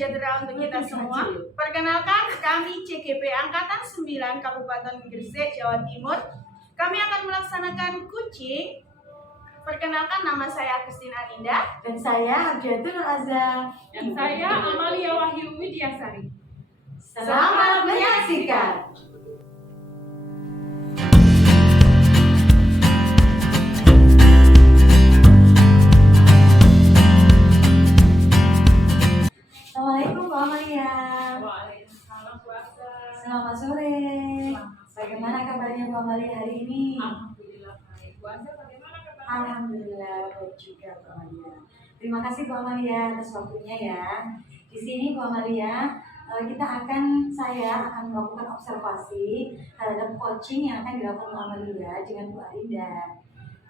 sejahtera untuk kita semua. Perkenalkan, kami CGP Angkatan 9 Kabupaten Gresik, Jawa Timur. Kami akan melaksanakan kucing. Perkenalkan, nama saya Agustin Arinda. Dan saya Abdiatul Nur Azza. Dan saya Amalia Wahyu Widyasari. Selamat menyaksikan. Assalamualaikum Bu Amalia. Waalaikumsalam puasa. Selamat sore. Bagaimana kabarnya Bu Amalia hari ini? Alhamdulillah baik. Puasa bagaimana kabarnya? Alhamdulillah baik juga Bu Amalia. Terima kasih Bu Amalia atas waktunya ya. Di sini Bu Amalia, saya akan melakukan observasi terhadap coaching yang akan dilakukan Bu Amalia dengan Bu Arinda.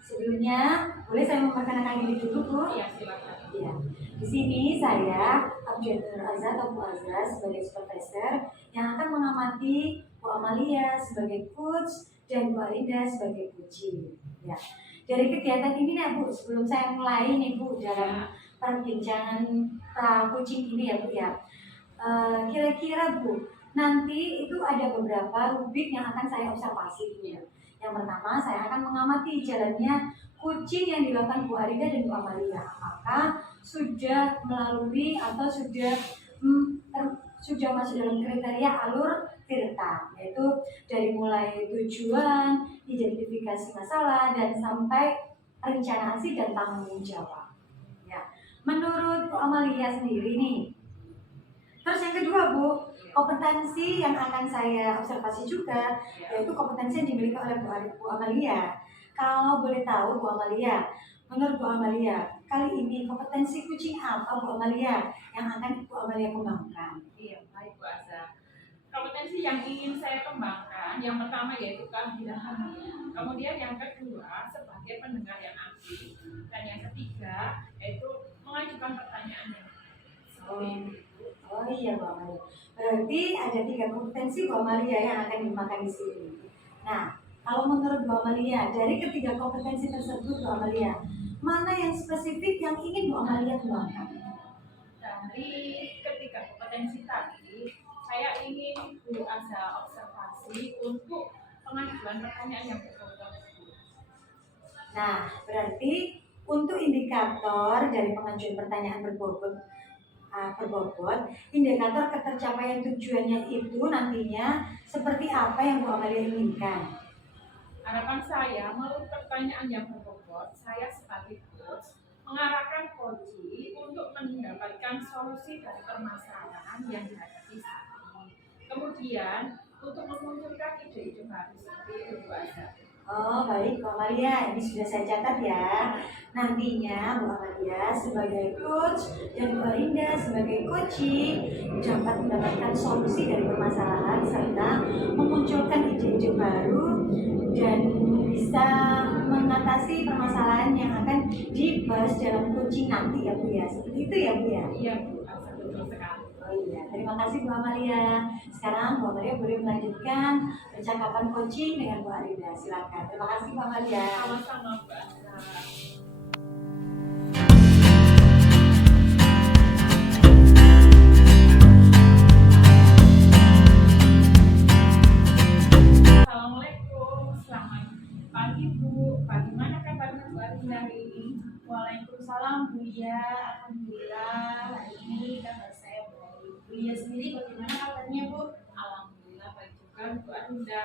Sebelumnya, boleh saya memperkenalkan diri dulu Bu? Iya, silakan. Ya, di sini saya Abdiatul Nur Azza atau Bu Azza sebagai supervisor yang akan mengamati Bu Amalia sebagai coach dan Bu Arinda sebagai coaching. Ya, dari kegiatan ini nih Bu, sebelum saya mulai nih Bu dalam perbincangan coaching ini ya Bu ya. Kira-kira Bu, nanti itu ada beberapa rubrik yang akan saya observasi Bu. Yang pertama, saya akan mengamati jalannya coaching yang dilakukan Bu Arinda dan Bu Amalia. Apakah sudah melalui atau sudah masuk dalam kriteria alur Tirta, yaitu dari mulai tujuan, identifikasi masalah, dan sampai rencana aksi dan tanggung jawab. Ya, menurut Bu Amalia sendiri nih. Terus yang kedua Bu, kompetensi yang akan saya observasi juga yaitu kompetensi yang dimiliki oleh Bu Amalia. Kalau boleh tahu Bu Amalia, menurut Bu Amalia, kali ini kompetensi coaching apa Bu Amalia yang akan Bu Amalia kembangkan? Iya, baik Bu Azza. Kompetensi yang ingin saya kembangkan, yang pertama yaitu keahlian. Kemudian yang kedua sebagai pendengar yang aktif, dan yang ketiga yaitu mengajukan pertanyaan yang seperti itu. Oh iya Bu Amalia. Berarti ada 3 kompetensi Bu Amalia yang akan dimakan di sini. Nah, kalau menurut Bu Amalia, dari ketiga kompetensi tersebut Bu Amalia, mana yang spesifik yang ingin Bu Amalia kembangkan? Dari ketiga kompetensi tadi, saya ingin Bu Azza observasi untuk pengajuan pertanyaan yang berbobot. Nah, berarti untuk indikator dari pengajuan pertanyaan berbobot, indikator ketercapaian tujuannya itu nantinya seperti apa yang Bu Amalia inginkan? Harapan saya melalui pertanyaan yang berbobot, saya sebagai coach mengarahkan coaching untuk mendapatkan solusi dari permasalahan yang dihadapi saat ini. Kemudian untuk memunculkan ide-ide baru seperti itu Bu Azza. Oh baik Bu Amalia, ini sudah saya catat ya. Nantinya Bu Amalia sebagai coach dan Bu Arinda sebagai coaching dapat mendapatkan solusi dari permasalahan serta memunculkan ide-ide baru dan bisa mengatasi permasalahan yang akan dibahas dalam coaching nanti ya Bu ya. Seperti itu ya Bu ya? Iya Bu Azza, betul sekali. Oh iya, terima kasih Bu Amalia. Sekarang Bu Amalia boleh melanjutkan percakapan coaching dengan Bu Arinda. Silakan. Terima kasih Bu Amalia. Sama-sama Bu Azza. Assalamualaikum, selamat pagi Bu. Bagaimana kabarnya Bu Arinda hari ini? Waalaikumsalam Bu Lia. Alhamdulillah hari ini kabar saya baik. Bu Lia sendiri bagaimana kabarnya Bu? Alhamdulillah baik juga Bu Arinda.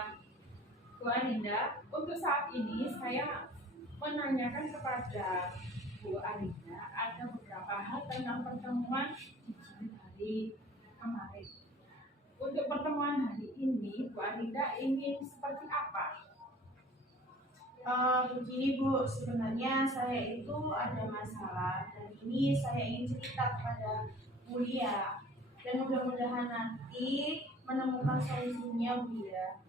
Bu Arinda, untuk saat ini saya menanyakan kepada Bu Arinda ada beberapa hal tentang pertemuan di hari kemarin. Untuk pertemuan hari ini, Bu Arinda ingin seperti apa? Begini Bu, sebenarnya saya itu ada masalah dan ini saya ingin cerita kepada Bu Lia dan mudah-mudahan nanti menemukan solusinya Bu Lia.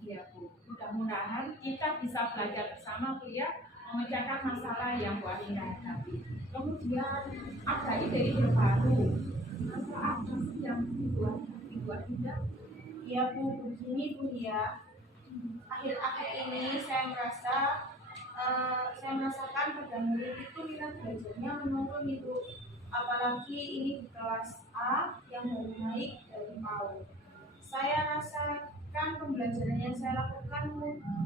Iya Bu, mudah-mudahan kita bisa belajar bersama Bu Lia memecahkan masalah yang Bu Arinda hadapi. Kemudian ada ide-ide baru. Masalah apa sih yang dibuat Bu Arinda? Iya Bu, begini Bu Lia. Akhir-akhir ini saya merasakan pada murid itu minat belajarnya menurun itu, apalagi ini di kelas A pembelajaran yang saya lakukan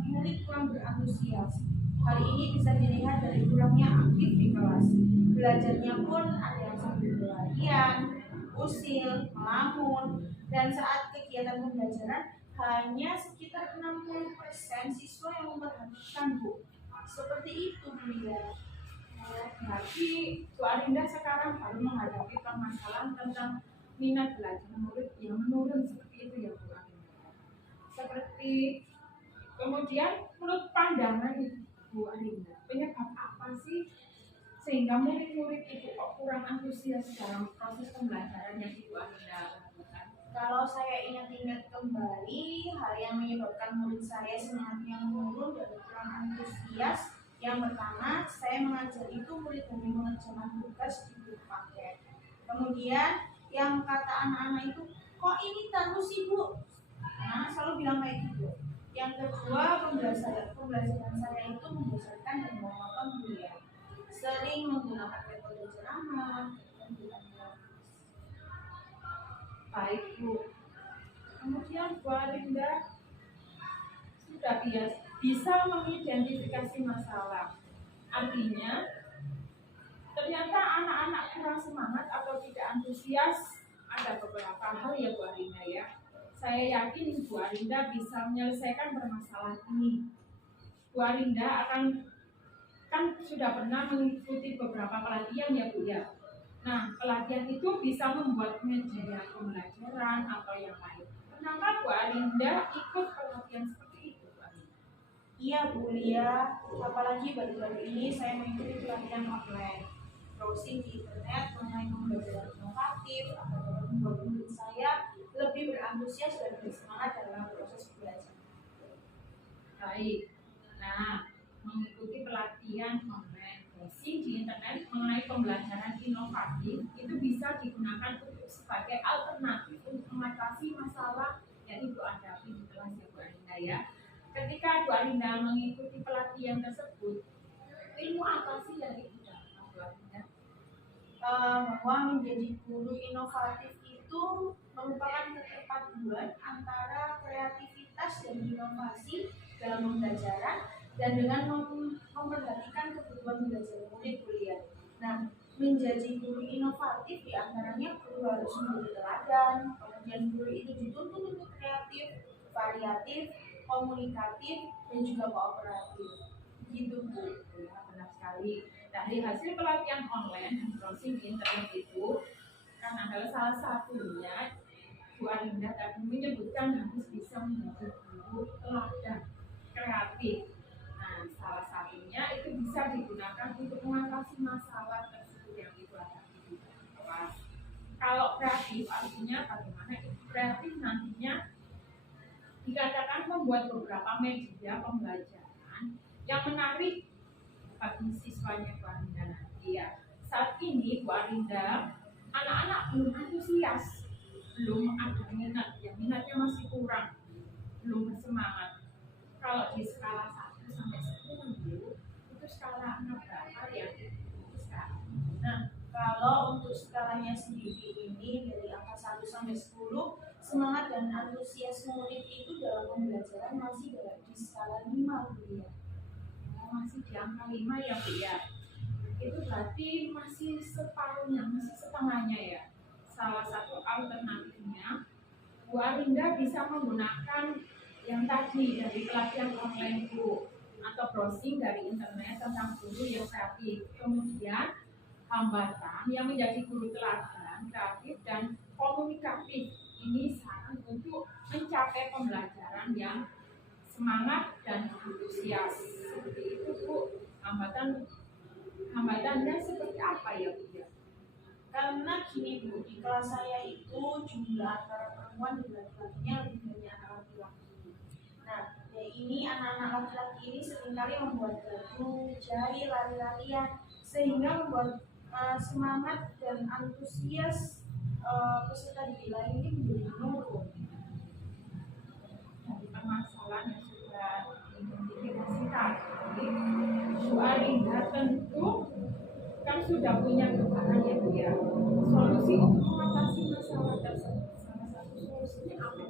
murid kurang berantusias. Hal ini bisa dilihat dari kurangnya aktif di kelas. Belajarnya pun ada yang sambil berlarian, usil, melamun, dan saat kegiatan pembelajaran hanya sekitar 60% siswa yang memperhatikan, Bu. Seperti itu, Bu ya. Berarti Bu Arinda sekarang baru menghadapi permasalahan tentang minat belajar murid yang menurun seperti itu ya Bu Arinda. Seperti kemudian menurut pandangan Bu Arinda, penyebab apa sih sehingga murid-murid itu kok kurang antusias dalam proses pembelajaran yang Ibu Arinda lakukan? Kalau saya ingat-ingat kembali, hal yang menyebabkan murid saya semangatnya menurun dan kurang antusias, yang pertama, saya mengajar itu murid hanya mengerjakan tugas di buku paket. Kemudian, yang kata anak-anak itu, kok ini terus sih Bu? Nah, selalu bilang kayak gitu. Yang kedua, pembelajaran saya itu membosankan dan monoton kuliah. Sering menggunakan metode ceramah dan bukan. Baik Bu. Kemudian Bu Arinda sudah bisa mengidentifikasi masalah. Artinya, ternyata anak-anak kurang semangat atau tidak antusias. Ada beberapa hal ya Bu Arinda ya. Saya yakin Bu Arinda bisa menyelesaikan permasalahan ini. Bu Arinda kan sudah pernah mengikuti beberapa pelatihan ya Bu ya. Nah, pelatihan itu bisa membuat media pembelajaran atau yang lain. Kenapa Bu Arinda ikut pelatihan seperti itu, Bu Arinda? Iya Bu Lia, apalagi baru-baru ini saya mengikuti pelatihan online, browsing di internet mengenai pembelajaran inovatif akan dapat membuat murid saya lebih berantusias dan bersemangat dalam proses belajar. Baik. Nah, mengikuti pelatihan online browsing di internet mengenai pembelajaran inovatif itu bisa digunakan untuk sebagai alternatif untuk mengatasi masalah yang Ibu hadapi di kelas ya Bu Arinda ya. Ketika Bu Arinda mengikuti pelatihan tersebut, ilmu apa sih yang Ibu dapat Bu Arinda? Bahwa menjadi guru inovatif itu merupakan keterpaduan antara kreativitas dan inovasi dalam pembelajaran dan dengan memperhatikan kebutuhan belajar murid kuliah. Nah, menjadi guru inovatif diantaranya guru harus memberi teladan, kemudian guru itu dituntut untuk kreatif, variatif, komunikatif, dan juga kooperatif. Gitu Bu. Ya, benar sekali. Dari hasil pelatihan online dan browsing di internet itu kan adalah salah satunya Bu Arinda tadi menyebutkan harus bisa menjadi guru teladan kreatif. Nah, salah satunya itu bisa digunakan untuk mengatasi masalah tersebut yang Ibu hadapi di kelas. Kalau kreatif artinya bagaimana itu kreatif nantinya dikatakan membuat beberapa media pembelajaran yang menarik bagi siswanya Bu Arinda nanti ya. Saat ini Bu Arinda, anak-anak belum antusias, belum ada minat, ya minatnya masih kurang, belum bersemangat. Kalau di skala 1 sampai 10 Bu, itu skala anak berapa ya? Sekarang. Nah, kalau untuk skalanya sendiri ini dari angka 1 sampai 10, semangat dan antusias murid itu dalam pembelajaran masih berada di skala 5 Bu ya. Masih di angka 5 ya Bu ya. Itu berarti masih separuhnya, masih setengahnya ya. Salah satu alternatifnya Bu Arinda bisa menggunakan yang tadi dari pelatihan online Bu atau browsing dari internet tentang guru yang kreatif. Kemudian hambatan yang menjadi guru teladan, kreatif dan komunikatif ini saran untuk mencapai pembelajaran yang semangat dan antusias. Seperti itu Bu. Hambatannya seperti apa ya Bu ya? Karena gini Bu, di kelas saya itu jumlah antara perempuan dan laki-lakinya lebih banyak anak laki-laki. Nah, ya ini anak-anak laki-laki ini seringkali membuat gaduh, jahil, lari-larian, sehingga membuat semangat dan antusias peserta didik lain ini menjadi menurun. Dari permasalahan yang sudah diidentifikasikan, Bu Arinda tentu kan sudah punya gambaran ya Bu ya. Solusi untuk mengatasi masalah tersebut, salah satu solusinya apa?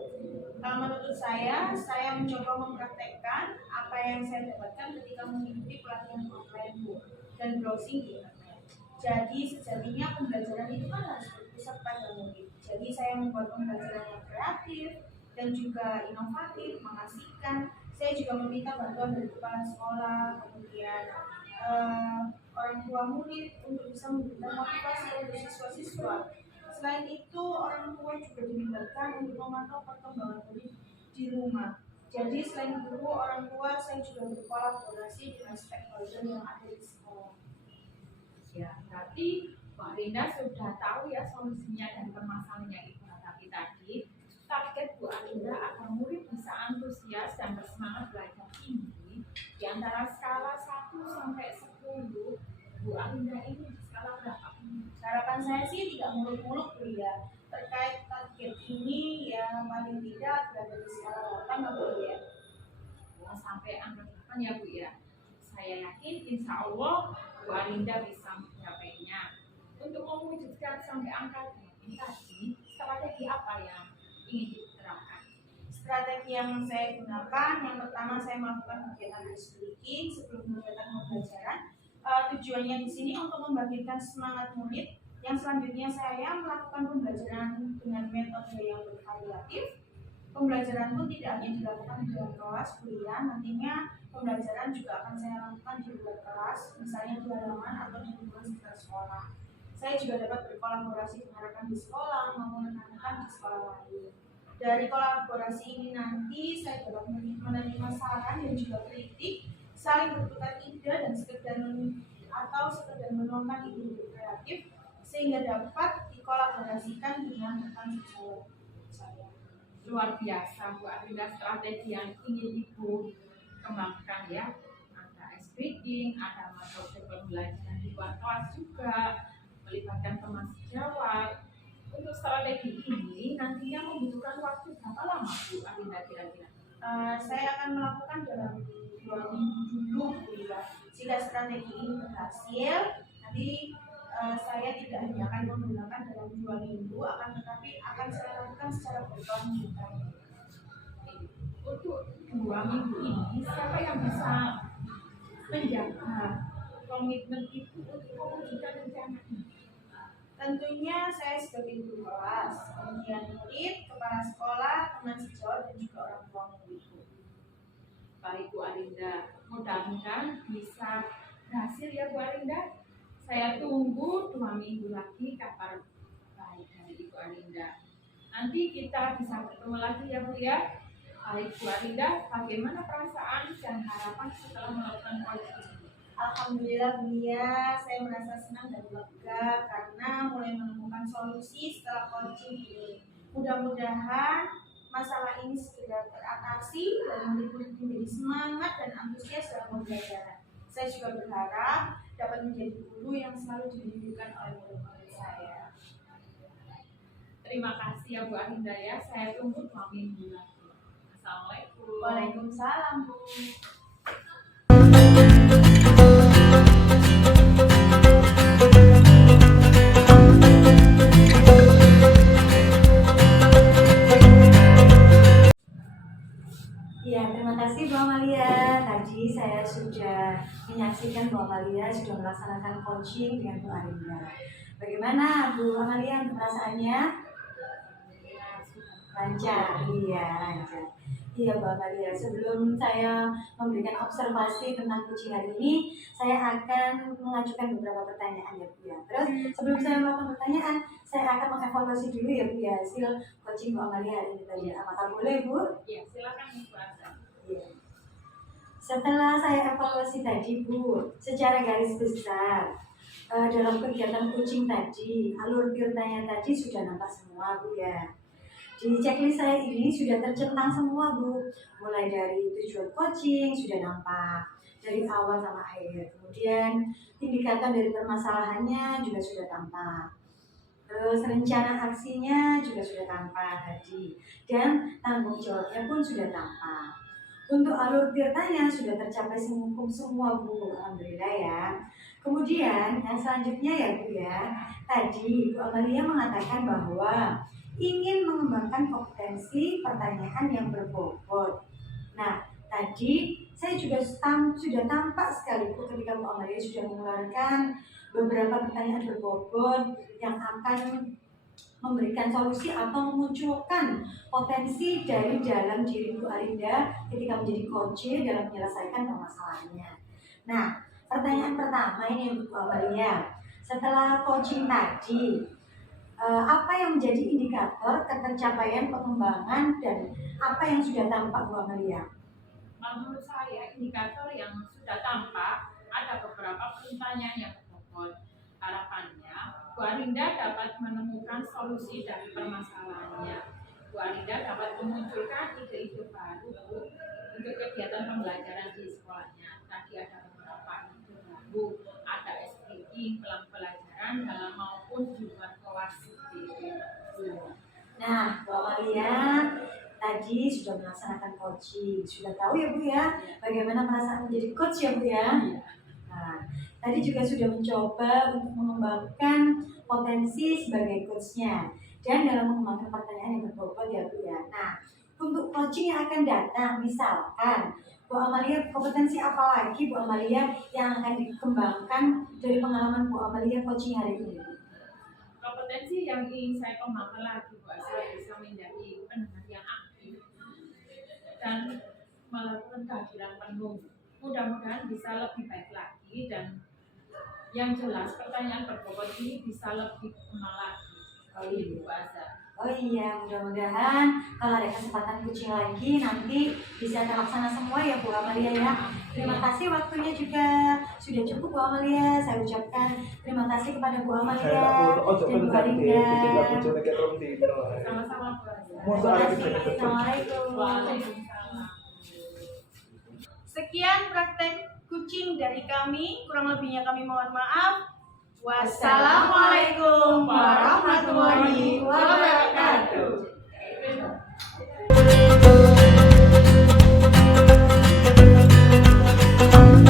Kalau menurut saya mencoba mempraktekkan apa yang saya dapatkan ketika mengikuti pelatihan online Bu dan browsing di internet. Jadi sejatinya pembelajaran itu kan harus berpusat pada murid. Jadi saya membuat pembelajaran yang kreatif dan juga inovatif, mengasihkan. Saya juga meminta bantuan dari kepala sekolah, kemudian orang tua murid untuk bisa memberikan motivasi untuk siswa-siswa. Selain itu, orang tua juga dilibatkan untuk memantau perkembangan murid di rumah. Jadi selain guru, orang tua, saya juga berkolaborasi dengan stakeholder yang ada di sekolah. Ya, berarti Mbak Rinda sudah tahu ya solusinya dan permasalahan yang Ibu hadapi tadi. Target Bu Arinda agar murid bisa antusias dan bersemangat belajar tinggi di antara skala 1 sampai 10. Bu Arinda ini di skala berapa? Harapan saya sih tidak muluk-muluk Bu ya. Terkait target ini ya paling tidak berada di skala 8 Bu ya. Oh, sampai angka 8 ya Bu ya. Saya yakin insya Allah Bu Arinda bisa mencapainya. Untuk mewujudkan sampai angka 8 tadi, strategi apa yang ingin diterapkan? Strategi yang saya gunakan, yang pertama saya melakukan kegiatan ice breaking sebelum kegiatan pembelajaran. Tujuannya di sini untuk membangkitkan semangat murid. Yang selanjutnya saya melakukan pembelajaran dengan metode yang bervariatif. Pembelajaran pun tidak hanya dilakukan di dalam kelas kuliah, nantinya pembelajaran juga akan saya lakukan di luar kelas, misalnya di halaman atau di lingkungan sekitar sekolah. Saya juga dapat berkolaborasi dengan rekan di sekolah maupun rekan-rekan di sekolah lain. Dari kolaborasi ini nanti saya dapat menerima saran dan juga kritik, saling bertukar ide dan sekedar menuangkan ide kreatif sehingga dapat dikolaborasikan dengan rekan sejawat saya. Luar biasa Bu Arinda strategi yang ingin Ibu kembangkan ya. Ada ice breaking, ada metode pembelajaran di luar kelas juga, melibatkan teman sejawat. Untuk strategi ini nantinya membutuhkan waktu berapa lama Bu Arinda kira-kira? Saya akan melakukan dalam 2 minggu dulu Bu ya. Jika strategi ini berhasil, nanti saya tidak hanya akan menggunakan dalam 2 minggu, tetapi akan saya lakukan secara berkelanjutan. Untuk 2 minggu ini, siapa yang bisa menjaga komitmen itu untuk mewujudkan rencana ini? Tentunya saya sebagai guru kelas, kemudian murid, kepala sekolah, teman sejawat, dan juga orang tua murid. Baik Bu Arinda, mudah-mudahan bisa berhasil ya Bu Arinda. Saya tunggu 2 minggu lagi kabar baik dari Ibu Arinda. Nanti kita bisa bertemu lagi ya Bu ya. Baik Bu Arinda, bagaimana perasaan dan harapan setelah melakukan coaching? Alhamdulillah Bu ya, saya merasa senang dan lega karena mulai menemukan solusi setelah coaching ini. Mudah-mudahan masalah ini segera teratasi dan murid-murid menjadi semangat dan antusias dalam pembelajaran. Saya juga berharap dapat menjadi guru yang selalu dirindukan oleh murid-murid saya. Terima kasih ya Bu Arinda ya, saya tunggu 2 minggu lagi. Assalamualaikum. Waalaikumsalam Bu. Ya, terima kasih Bu Amalia. Tadi saya sudah menyaksikan Bu Amalia sudah melaksanakan coaching dengan Bu Arinda. Bagaimana Bu Amalia perasaannya? Lancar, iya lancar. Iya Bu Amalia, sebelum saya memberikan observasi tentang coaching hari ini, saya akan mengajukan beberapa pertanyaan ya Bu ya. Terus sebelum saya melakukan pertanyaan, saya akan mengevaluasi dulu ya Bu ya hasil coaching Bu Amalia hari ini tadi. Apakah boleh Bu? Ya, silakan Ibu Arinda. Iya. Setelah saya evaluasi tadi Bu, secara garis besar dalam kegiatan coaching tadi, alur ceritanya tadi sudah nampak semua Bu ya. Di checklist saya ini sudah tercentang semua Bu, mulai dari tujuan coaching sudah nampak dari awal sama akhir. Kemudian indikator dari permasalahannya juga sudah tampak. Terus rencana aksinya juga sudah tampak tadi, dan tanggung jawabnya pun sudah tampak. Untuk alur tirtanya sudah tercapai semua Bu, alhamdulillah ya. Kemudian yang selanjutnya ya Bu ya, tadi Bu Amalia mengatakan bahwa ingin mengembangkan kompetensi pertanyaan yang berbobot. Nah, tadi saya juga sudah tampak sekali ketika Bu Amalia sudah mengeluarkan beberapa pertanyaan berbobot yang akan memberikan solusi atau memunculkan potensi dari dalam diri Bu Arinda ketika menjadi coach dalam menyelesaikan permasalahannya. Nah, pertanyaan pertama ini Bu Amalia, setelah coaching tadi, apa yang menjadi indikator ketercapaian pengembangan dan apa yang sudah tampak Bu Amalia? Menurut saya indikator yang sudah tampak ada beberapa pertanyaan yang berbobot. Harapannya Bu Arinda dapat menemukan solusi dari permasalahannya. Bu Arinda dapat memunculkan ide-ide baru untuk kegiatan pembelajaran di sekolahnya. Tadi ada beberapa ide baru, ada SPI, pelajaran dalam maupun juga kelas. Nah, Bu Amalia tadi sudah melaksanakan coaching, sudah tahu ya Bu ya, bagaimana perasaan menjadi coach ya Bu ya. Nah, tadi juga sudah mencoba untuk mengembangkan potensi sebagai coachnya dan dalam mengembangkan pertanyaan yang berbobot ya Bu ya. Nah, untuk coaching yang akan datang, misalkan Bu Amalia, kompetensi apa lagi Bu Amalia yang akan dikembangkan dari pengalaman Bu Amalia coaching hari ini? Kompetensi yang ingin saya kembangkan lagi buat saya bisa menjadi pendengar yang aktif dan melakukan kehadiran penuh. Mudah-mudahan bisa lebih baik lagi dan yang jelas pertanyaan berbobot ini bisa lebih kenal lagi. Oh iya, Oh iya, mudah-mudahan kalau ada kesempatan coaching lagi nanti bisa terlaksana semua ya Bu Amalia ya. Terima kasih waktunya juga sudah cukup Bu Amalia. Saya ucapkan terima kasih kepada Bu Amalia dan Bu Arinda. Sama-sama Bu. Terima kasih. Assalamualaikum. Waalaikumsalam. Sekian praktek kucing dari kami, kurang lebihnya kami mohon maaf. Wassalamualaikum